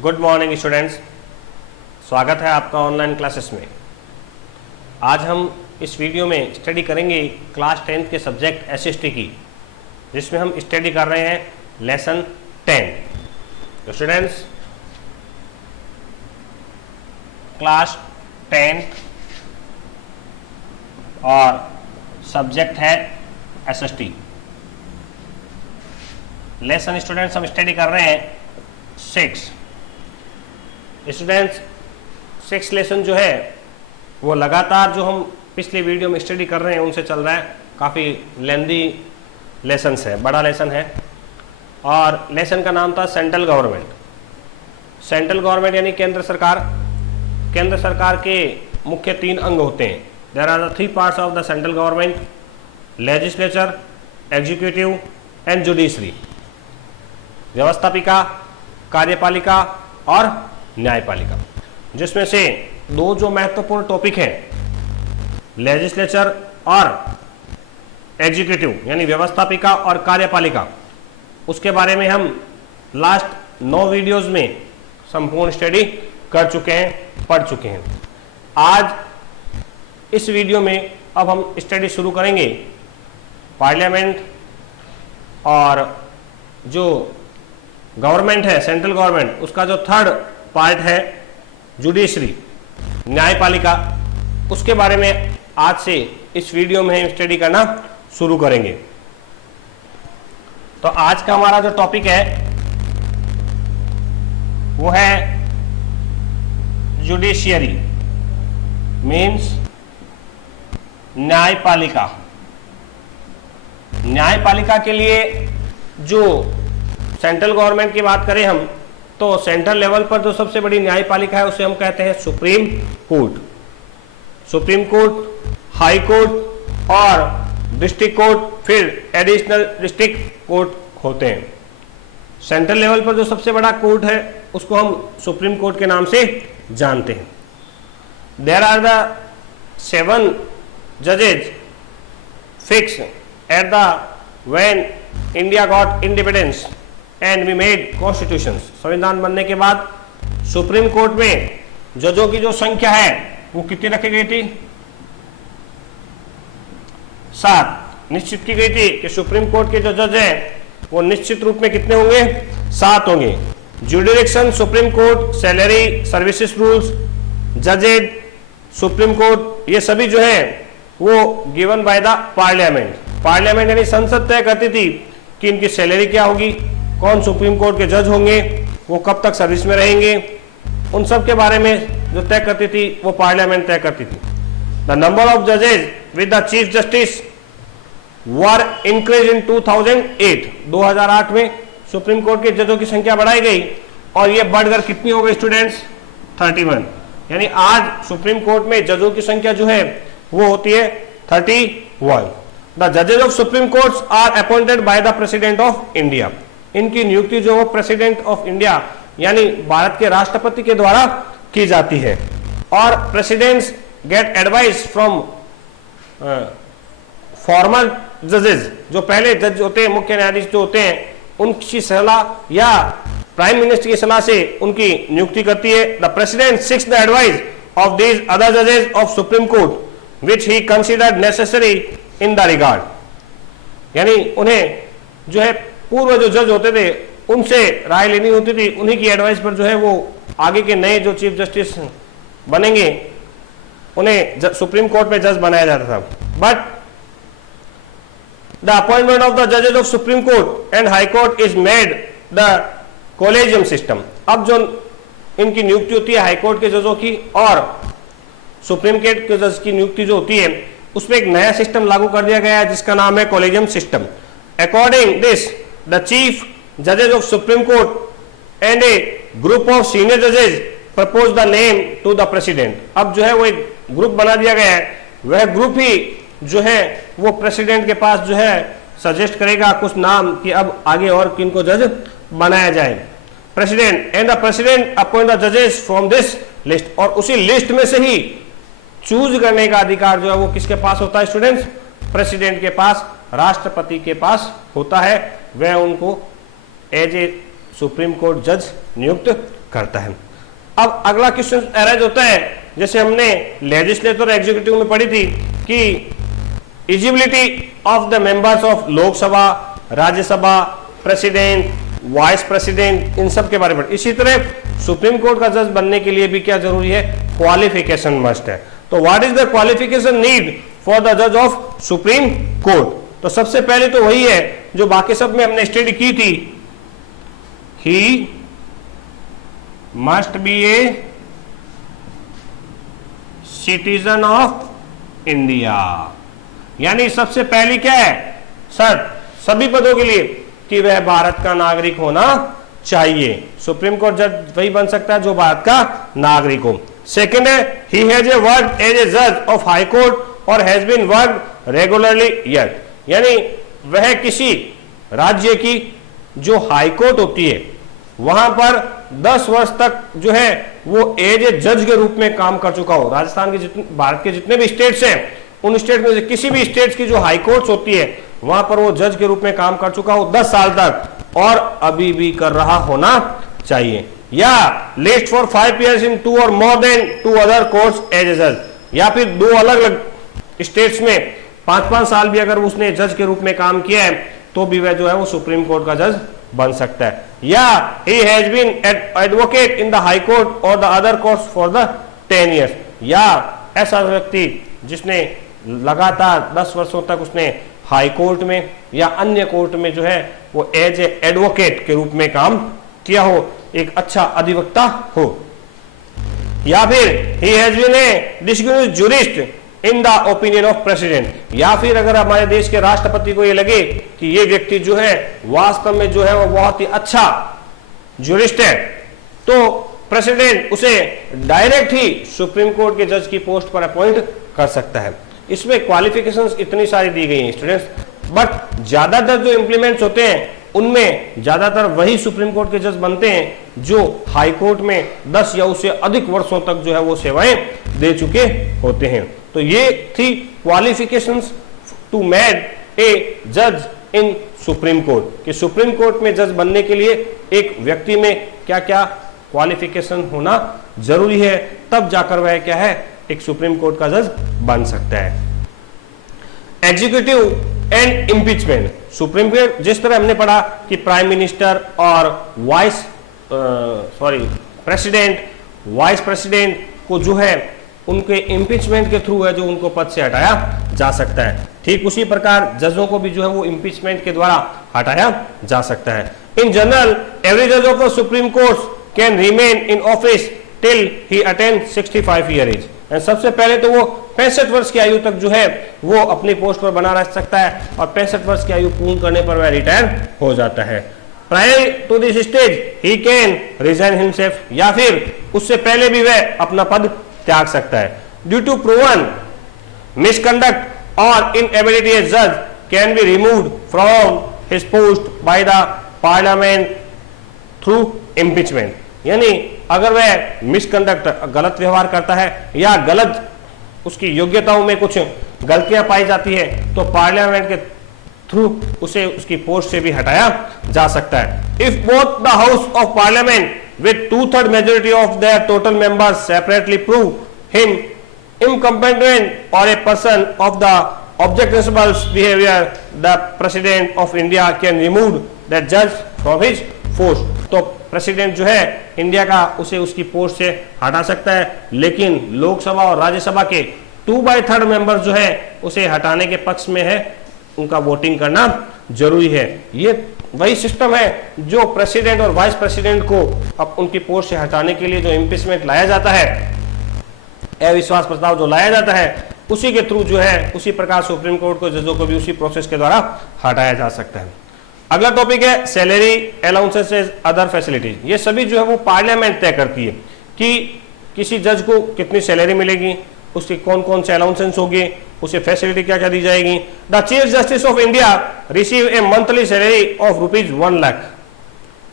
Good morning students, स्वागत है आपका ऑनलाइन क्लासेस में। आज हम इस वीडियो में स्टडी करेंगे क्लास 10th के सब्जेक्ट एसएसटी की, जिसमें हम स्टडी कर रहे हैं लेसन 10। तो स्टूडेंट्स, क्लास 10th और सब्जेक्ट है एसएसटी। लेसन स्टूडेंट्स हम स्टडी कर रहे हैं 6। स्टूडेंट्स 6 लेसन जो है वो लगातार जो हम पिछले वीडियो में स्टडी कर रहे हैं उनसे चल रहा है। काफ़ी लेंदी लेसन्स है, बड़ा लेसन है। और लेसन का नाम था सेंट्रल गवर्नमेंट। सेंट्रल गवर्नमेंट यानी केंद्र सरकार। केंद्र सरकार के मुख्य 3 अंग होते हैं। There are the 3 parts of the central government: legislature, executive and judiciary. व्यवस्थापिका, कार्यपालिका और न्यायपालिका, जिसमें से 2 जो महत्वपूर्ण टॉपिक हैं, लेजिस्लेचर और एग्जीक्यूटिव यानी व्यवस्थापिका और कार्यपालिका, उसके बारे में हम लास्ट 9 वीडियोस में संपूर्ण स्टडी कर चुके हैं, पढ़ चुके हैं। आज इस वीडियो में अब हम स्टडी शुरू करेंगे पार्लियामेंट और जो गवर्नमेंट है, सेंट्रल गवर्नमेंट, उसका जो 3rd पार्ट है जुडिशरी, न्यायपालिका, उसके बारे में आज से इस वीडियो में हम स्टडी करना शुरू करेंगे। तो आज का हमारा जो टॉपिक है वो है जुडिशियरी, मीन्स न्यायपालिका। न्यायपालिका के लिए जो सेंट्रल गवर्नमेंट की बात करें हम, तो सेंट्रल लेवल पर जो सबसे बड़ी न्यायपालिका है उसे हम कहते हैं supreme court. Supreme court, high court और डिस्ट्रिक्ट कोर्ट, फिर एडिशनल डिस्ट्रिक्ट कोर्ट होते हैं। सेंट्रल लेवल पर जो सबसे बड़ा कोर्ट है उसको हम सुप्रीम कोर्ट के नाम से जानते हैं। देयर आर द 7 जजेज fix at the when India got independence and we made constitutions. संविधान बनने के बाद सुप्रीम कोर्ट में जजों की जो संख्या है वो कितनी रखी गई थी? 7 निश्चित की गई थी कि सुप्रीम कोर्ट के जो जज हैं वो निश्चित रूप में कितने होंगे? 7 होंगे। Jurisdiction, supreme court, salary, services rules, जजेज, सुप्रीम कोर्ट, ये सभी जो है वो given by the parliament. Parliament यानी संसद तय करती थी कि इनकी सैलरी क्या होगी, कौन सुप्रीम कोर्ट के जज होंगे, वो कब तक सर्विस में रहेंगे, उन सब के बारे में जो तय करती थी वो पार्लियामेंट तय करती थी। द नंबर ऑफ जजेज with the chief justice were increase in 2008। 2008 में सुप्रीम कोर्ट के जजों की संख्या बढ़ाई गई और ये बढ़कर कितनी हो गई स्टूडेंट्स? 31। यानी आज सुप्रीम कोर्ट में जजों की संख्या जो है वो होती है 31। द जजेज of supreme courts are appointed by the president of India. इनकी नियुक्ति जो है प्रेसिडेंट ऑफ इंडिया यानी भारत के राष्ट्रपति के द्वारा की जाती है। और presidents get advice from former जजेस, जो पहले जज होते हैं, मुख्य न्यायाधीश जो होते हैं, उनकी सलाह या प्राइम मिनिस्टर की सलाह से उनकी नियुक्ति करती है। The president seeks the advice of these other जजेस of supreme court which he considered necessary in the regard. यानी उन्हें जो है पूर्व जो जज होते थे उनसे राय लेनी होती थी, उन्हीं की एडवाइस पर जो है वो आगे के नए जो चीफ जस्टिस बनेंगे उन्हें सुप्रीम कोर्ट में जज बनाया जाता था। But the appointment of the जजेस of supreme court and high court is made the collegium system. अब जो इनकी नियुक्ति होती है हाई कोर्ट के जजों की और सुप्रीम कोर्ट के जज की नियुक्ति जो होती है उसमें एक नया सिस्टम लागू कर दिया गया है जिसका नाम है collegium system. According this the chief judges of supreme court and a group of senior judges propose the name to the president। अब जो है वो एक ग्रुप बना दिया गया है, वह ग्रुप ही जो है वो प्रेसिडेंट के पास जो है सजेस्ट करेगा कुछ नाम कि अब आगे और किनको जज बनाया जाए। President and the president appoint the जजेस फ्रॉम दिस लिस्ट। और उसी लिस्ट में से ही चूज करने का अधिकार जो है वो किसके पास होता है स्टूडेंट्स? प्रेसिडेंट के पास, राष्ट्रपति के पास होता है। वह उनको एज ए सुप्रीम कोर्ट जज नियुक्त करता है। अब अगला क्वेश्चन अराइज होता है, जैसे हमने लेजिस्लेटर एग्जीक्यूटिव में पढ़ी थी कि eligibility of the members of Lok Sabha, Rajya Sabha, president, vice president, इन सब के बारे में। इसी तरह सुप्रीम कोर्ट का जज बनने के लिए भी क्या जरूरी है, क्वालिफिकेशन मस्ट है। तो what is the qualification need for the जज ऑफ सुप्रीम कोर्ट? तो सबसे पहले तो वही है जो बाकी सब में हमने स्टडी की थी, he must be a citizen of India. यानी सबसे पहली क्या है सर सभी पदों के लिए कि वह भारत का नागरिक होना चाहिए। सुप्रीम कोर्ट जज वही बन सकता है जो भारत का नागरिक हो। सेकंड है, he has a work as a जज ऑफ हाई कोर्ट और has been work regularly year. यानी वह किसी राज्य की जो हाई कोर्ट होती है वहां पर 10 वर्ष तक जो है वो एज ए जज के रूप में काम कर चुका हो। राजस्थान के जितने भारत के जितने भी स्टेट्स हैं उन स्टेट में से किसी भी स्टेट्स की जो हाई कोर्ट्स होती है वहां पर वो जज के रूप में काम कर चुका हो 10 साल तक और अभी भी कर रहा होना चाहिए। या list for 5 years in 2 or more than 2 other courts as a जज। या फिर 2 अलग अलग स्टेट्स में 5-5 साल भी अगर उसने जज के रूप में काम किया है तो भी वह जो है वो सुप्रीम कोर्ट का जज बन सकता है। या he has been advocate in the high court or the other courts for the 10 years। या ऐसा व्यक्ति जिसने लगातार 10 वर्षों तक उसने हाई कोर्ट में या अन्य कोर्ट में जो है वो एज ए एडवोकेट के रूप में काम किया हो, एक अच्छा अधिवक्ता हो। या फिर he has been a distinguished jurist in the opinion of president. या फिर अगर हमारे देश के राष्ट्रपति को ये लगे कि ये व्यक्ति जो है वास्तव में जो है वो बहुत ही अच्छा ज्यूरिस्ट है तो प्रेसिडेंट उसे डायरेक्ट ही सुप्रीम कोर्ट के जज की पोस्ट पर अपॉइंट कर सकता है। इसमें क्वालिफिकेशंस इतनी सारी दी गई हैं स्टूडेंट्स, बट ज्यादातर जो इंप्लीमेंट्स होते हैं उनमें ज्यादातर वही सुप्रीम कोर्ट के जज बनते हैं जो हाई कोर्ट में 10 या उससे अधिक वर्षों तक जो है वो सेवाएं दे चुके होते हैं। तो ये थी क्वालिफिकेशंस टू मेड ए जज इन सुप्रीम कोर्ट कि सुप्रीम कोर्ट में जज बनने के लिए एक व्यक्ति में क्या क्या क्वालिफिकेशन होना जरूरी है, तब जाकर वह क्या है एक सुप्रीम कोर्ट का जज बन सकता है। Executive and impeachment. Supreme court जिस तरह हमने पढ़ा कि प्राइम मिनिस्टर और प्रेसिडेंट वाइस प्रेसिडेंट को जो है उनके इम्पीचमेंट के थ्रू है जो उनको पद से हटाया जा सकता है, ठीक उसी प्रकार जजों को भी जो है वो इम्पीचमेंट के द्वारा हटाया जा सकता है। इन जनरल एवरी जज of the supreme court can remain in office till he attain 65 year age. सबसे पहले तो वो 65 वर्ष की आयु तक जो है वो अपनी पोस्ट पर बना रह सकता है और 65 वर्ष की आयु पूर्ण करने पर वह रिटायर हो जाता है। Prior to this stage he can resign himself, या फिर उससे पहले भी वह अपना पद त्याग सकता है। ड्यू टू प्रूवन मिसकंडक्ट और इनएबिलिटी एज जज can be removed from his post bye the parliament through impeachment. यानी अगर वह मिसकंडक्ट गलत व्यवहार करता है या गलत उसकी योग्यताओं में कुछ गलतियां पाई जाती है तो पार्लियामेंट के थ्रू उसे उसकी पोस्ट से भी हटाया जा सकता है। If both the house of parliament with 2/3 majority of their total members separately prove him incompetent or a person of the objectionable behavior, the president of India can remove that judge from his post। तो president जो है India का उसे उसकी post से हटा सकता है, लेकिन लोकसभा और राज्यसभा के 2/3 मेंबर जो है उसे हटाने के पक्ष में है, उनका वोटिंग करना जरूरी है। ये वही सिस्टम है जो प्रेसिडेंट और वाइस प्रेसिडेंट को अब उनकी पोस्ट से हटाने के लिए जो इम्पीचमेंट लाया जाता है, अविश्वास प्रस्ताव जो लाया जाता है, उसी के थ्रू जो है उसी प्रकार सुप्रीम कोर्ट को जजों को भी उसी प्रोसेस के द्वारा हटाया जा सकता है। अगला टॉपिक है सैलरी अलाउंसेस अदर फैसिलिटीज। ये सभी जो है वो पार्लियामेंट तय करती है कि किसी जज को कितनी सैलरी मिलेगी, उसके कौन कौन से अलाउंसेंस होंगे, उसे फैसिलिटी क्या क्या दी जाएगी। The chief justice of India receive A monthly salary of ₹1 lakh.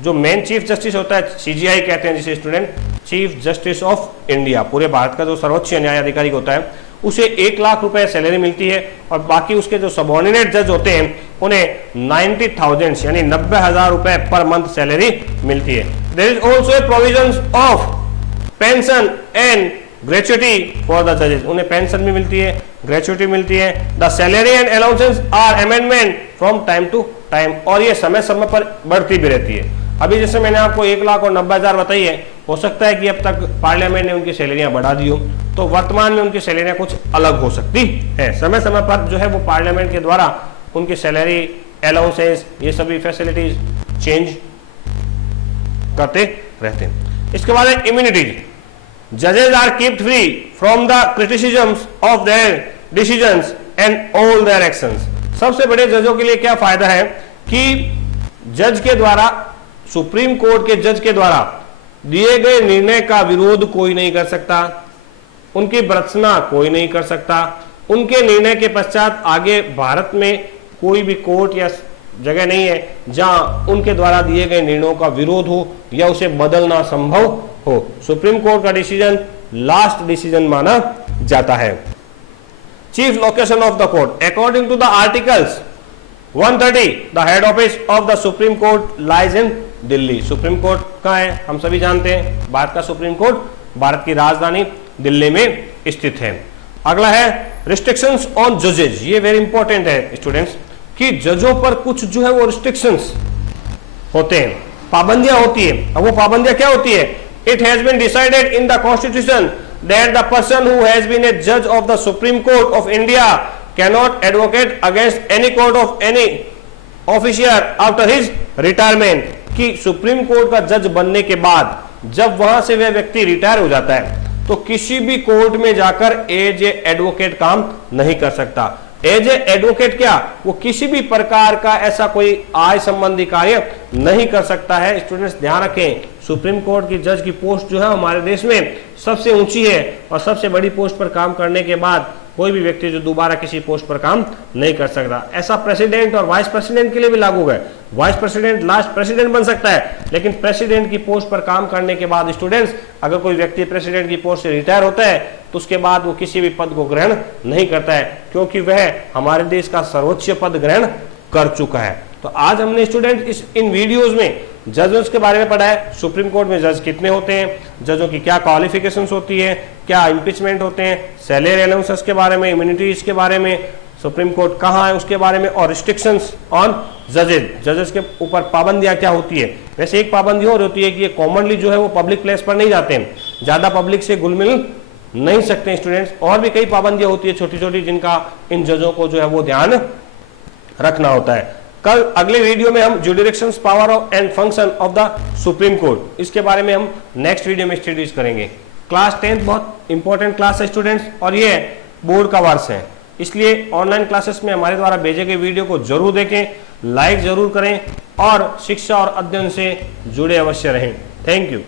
जो मेन चीफ जस्टिस होता है, CJI कहते हैं जिसे student, chief justice of India, पूरे भारत का जो सर्वोच्च न्यायाधिकारी होता है, उसे 1 लाख रुपए सैलरी मिलती है, और बाकी उसके जो सबऑर्डिनेट जज होते हैं उन्हें 90,000 यानी 90,000 रुपए पर मंथ सैलरी मिलती है। There is also a provisions of pension and gratuity for the जजेस, उन्हें पेंशन भी मिलती है, ग्रेचुटी मिलती है। The salary and allowances are amendment from time to time, और ये समय समय पर बढ़ती भी रहती है। अभी जैसे मैंने आपको 1 लाख और 90,000 बताई है, हो सकता है कि अब तक पार्लियामेंट ने उनकी सैलरियां बढ़ा दी हो, तो वर्तमान में उनकी सैलरियां कुछ अलग हो सकती है। समय समय पर जो है वो पार्लियामेंट के द्वारा उनकी सैलरी, अलाउंसेस, ये सभी फैसिलिटीज चेंज करते रहते हैं। इसके बाद है इम्यूनिटीज। जजेस are kept free from the criticisms of their decisions and all their actions. सबसे बड़े जजों के लिए क्या फायदा है कि जज के द्वारा, सुप्रीम कोर्ट के जज के द्वारा दिए गए निर्णय का विरोध कोई नहीं कर सकता, उनकी भर्त्सना कोई नहीं कर सकता। उनके निर्णय के पश्चात आगे भारत में कोई भी कोर्ट या जगह नहीं है जहां उनके द्वारा दिए गए निर्णयों का विरोध हो या उसे बदलना संभव हो। सुप्रीम कोर्ट का डिसीजन लास्ट डिसीजन माना जाता है। Chief location of the court, according to the articles 130, the head office of the supreme court lies in Delhi. Supreme court कहाँ है, हम सभी जानते हैं, भारत का सुप्रीम कोर्ट भारत की राजधानी दिल्ली में स्थित है। अगला है रिस्ट्रिक्शंस ऑन जजेज। ये वेरी इंपॉर्टेंट है स्टूडेंट्स कि जजों पर कुछ जो है वो रिस्ट्रिक्शंस होते हैं, पाबंदियां होती है। अब वो पाबंदियां क्या होती है? It has been decided in the constitution that the person who has been a जज of the supreme court of India cannot advocate against any court of any officer after his retirement. कि supreme court का जज बनने के बाद जब वहां से वह व्यक्ति रिटायर हो जाता है तो किसी भी कोर्ट में जाकर एज ए एडवोकेट काम नहीं कर सकता। एज ए एडवोकेट क्या, वो किसी भी प्रकार का ऐसा कोई आय संबंधी कार्य नहीं कर सकता है। स्टूडेंट्स ध्यान रखें, सुप्रीम कोर्ट की जज की पोस्ट जो है हमारे देश में सबसे ऊंची है, और सबसे बड़ी पोस्ट पर काम करने के बाद कोई भी व्यक्ति जो दोबारा किसी पोस्ट पर काम नहीं कर सकता। ऐसा प्रेसिडेंट और वाइस प्रेसिडेंट के लिए भी लागू है। वाइस प्रेसिडेंट लास्ट प्रेसिडेंट बन सकता है, लेकिन प्रेसिडेंट की पोस्ट पर काम करने के बाद स्टूडेंट्स, अगर कोई व्यक्ति प्रेसिडेंट की पोस्ट से रिटायर होता है तो उसके बाद वो किसी भी पद को ग्रहण नहीं करता है, क्योंकि वह हमारे देश का सर्वोच्च पद ग्रहण कर चुका है। तो आज हमने स्टूडेंट इन वीडियोज में जजेस के बारे में पढ़ा है। सुप्रीम कोर्ट में जज कितने होते हैं, जजों की क्या क्वालिफिकेशंस होती है, क्या इम्पीचमेंट होते हैं, सैलरी अलाउंसेस के बारे में, इम्यूनिटीज के बारे में, सुप्रीम कोर्ट कहाँ है उसके बारे में, और रिस्ट्रिक्शंस ऑन जजेस, जजेस के ऊपर पाबंदियां क्या होती है। वैसे एक पाबंदी और होती है कि ये कॉमनली जो है वो पब्लिक प्लेस पर नहीं जाते हैं, ज्यादा पब्लिक से घुल मिल नहीं सकते स्टूडेंट्स। और भी कई पाबंदियां होती है छोटी छोटी जिनका इन जजों को जो है वो ध्यान रखना होता है। कल अगले वीडियो में हम jurisdictions power of and function of the supreme court, इसके बारे में हम नेक्स्ट वीडियो में स्टडीज करेंगे। क्लास 10 बहुत इंपॉर्टेंट क्लास है स्टूडेंट्स, और ये बोर्ड का वर्ष है, इसलिए ऑनलाइन क्लासेस में हमारे द्वारा भेजे गए वीडियो को जरूर देखें, लाइक जरूर करें और शिक्षा और अध्ययन से जुड़े अवश्य रहें। Thank you.